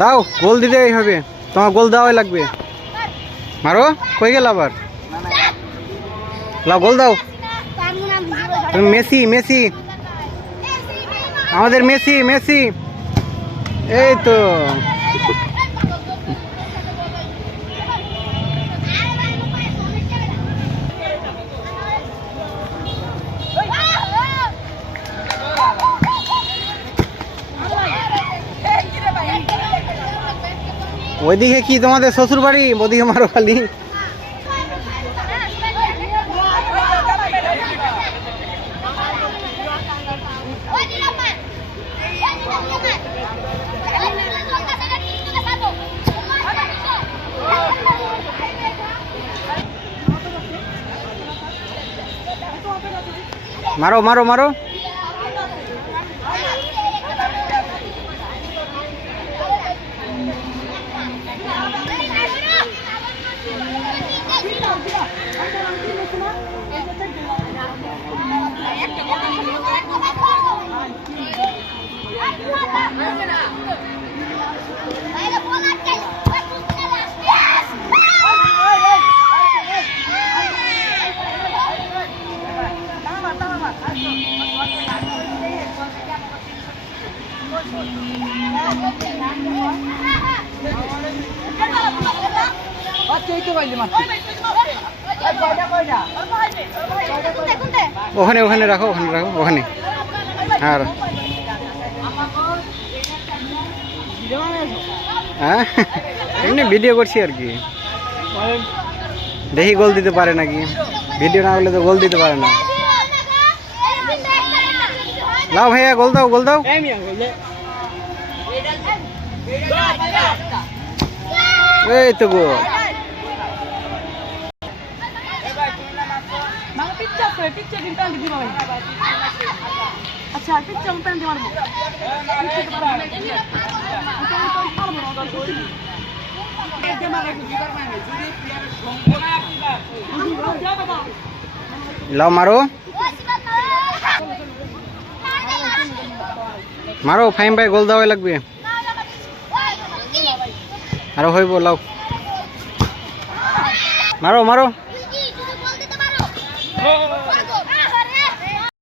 দাও, গোল দিতেই হবে, তোমার গোল দেওয়াই লাগবে। মারো, কই গেল আবার? লাও, গোল দাও। তুমি মেসি, মেসি, আমাদের মেসি, মেসি। এই তো ওইদিকে কি তোমাদের শ্বশুর বাড়ি? ওদিকে মারো খালি। মারো মারো মারো। ওখানে ওখানে রাখো, ওখানে রাখো, ওখানে। আর হ্যাঁ, এমনি ভিডিও করছি আর কি, দেখি গোল দিতে পারে নাকি। ভিডিও না হলে তো গোল দিতে পারে না। লাও ভাইয়া, গোল দাও, গোল দাও। এই তো গোল। আচ্ছা, পিচ্চা পেন দিয়ে মারবো। লাও, মারো মারো, ফাইম ভাই গোল দেওয়াই লাগবে। আরো হইব, লাও, মারো মারো।